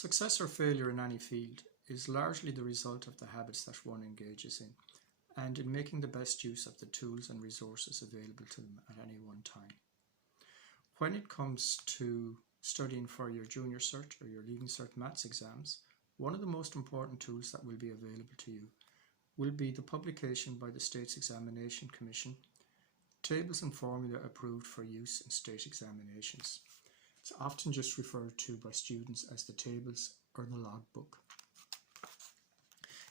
Success or failure in any field is largely the result of the habits that one engages in and in making the best use of the tools and resources available to them at any one time. When it comes to studying for your Junior Cert or your Leaving Cert Maths exams, one of the most important tools that will be available to you will be the publication by the State's Examination Commission, tables and formula approved for use in state examinations. It's often just referred to by students as the tables or the logbook.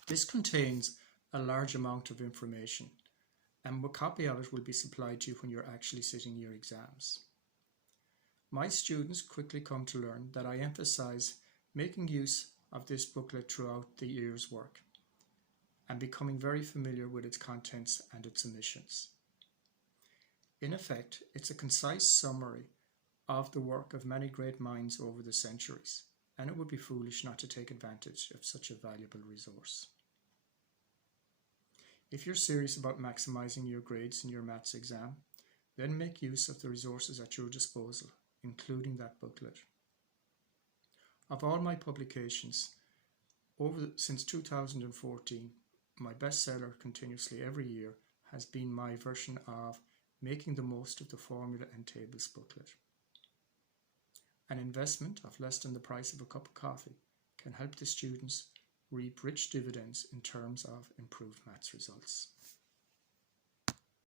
This contains a large amount of information, and a copy of it will be supplied to you when you're actually sitting your exams. My students quickly come to learn that I emphasize making use of this booklet throughout the year's work and becoming very familiar with its contents and its omissions. In effect, it's a concise summary of the work of many great minds over the centuries, and it would be foolish not to take advantage of such a valuable resource. If you're serious about maximizing your grades in your maths exam, then make use of the resources at your disposal, including that booklet. Of all my publications, since 2014, my bestseller continuously every year has been my version of Making the Most of the Formula and Tables booklet. An investment of less than the price of a cup of coffee can help the students reap rich dividends in terms of improved maths results.